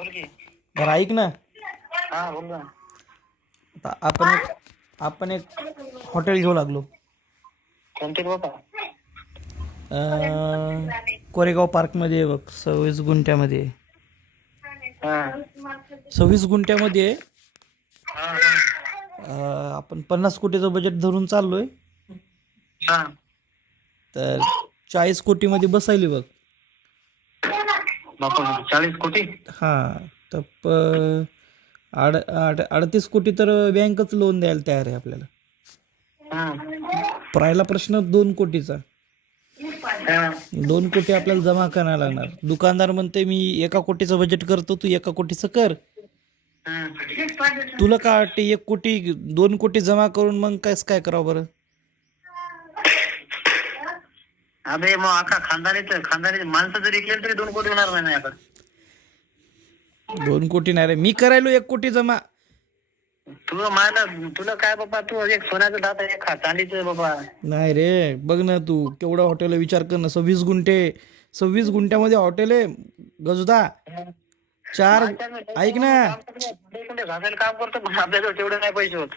बोल की. बरं ऐक ना, हा बोल ना. आता आपण एक हॉटेल घेऊ लागलो. कोणते रे बाबा? कोरेगाव पार्कमध्ये आहे बघ, 26 गुंठ्यामध्ये. हा 26 गुंठ्यामध्ये आहे. हा हा आपण 50 कोटीचं बजेट धरून चाललोय. हा. तर 40 कोटीमध्ये बसायली बघ. बापा 40 कोटी? हा, तर 38 कोटी तर बँकच लोन द्यायला तयार आहे आपल्याला. हा राहिला प्रश्न 2 कोटीचा. हा 2 कोटी आपल्याला जमा करायला लागणार. दुकानदार म्हणते मी 1 कोटीचं बजेट करतो, तू 1 कोटीचं कर. हा. तुला काय वाटते 1 कोटी 2 कोटी जमा करून मग काय करावं बरं? अबे मग अख्खा खानदानी माणसं जरी केली तरी 2 कोटी होणार नाही माझ्याकडे. 2 कोटी नाही रे, मी करायलो 1 कोटी जमा. तुला काय बाबा, तू एक सोन्याचं दात आहे, एक चांदीचं बाबा. नाही रे, बघ ना तू केवढा हॉटेल विचार कर ना. 26 गुंठे, 26 गुंठ्यामध्ये हॉटेल आहे गजुदा. 4 ऐक ना, घासायला काम करतो पण आपल्याजवळ तेवढे नाही पैसे होत.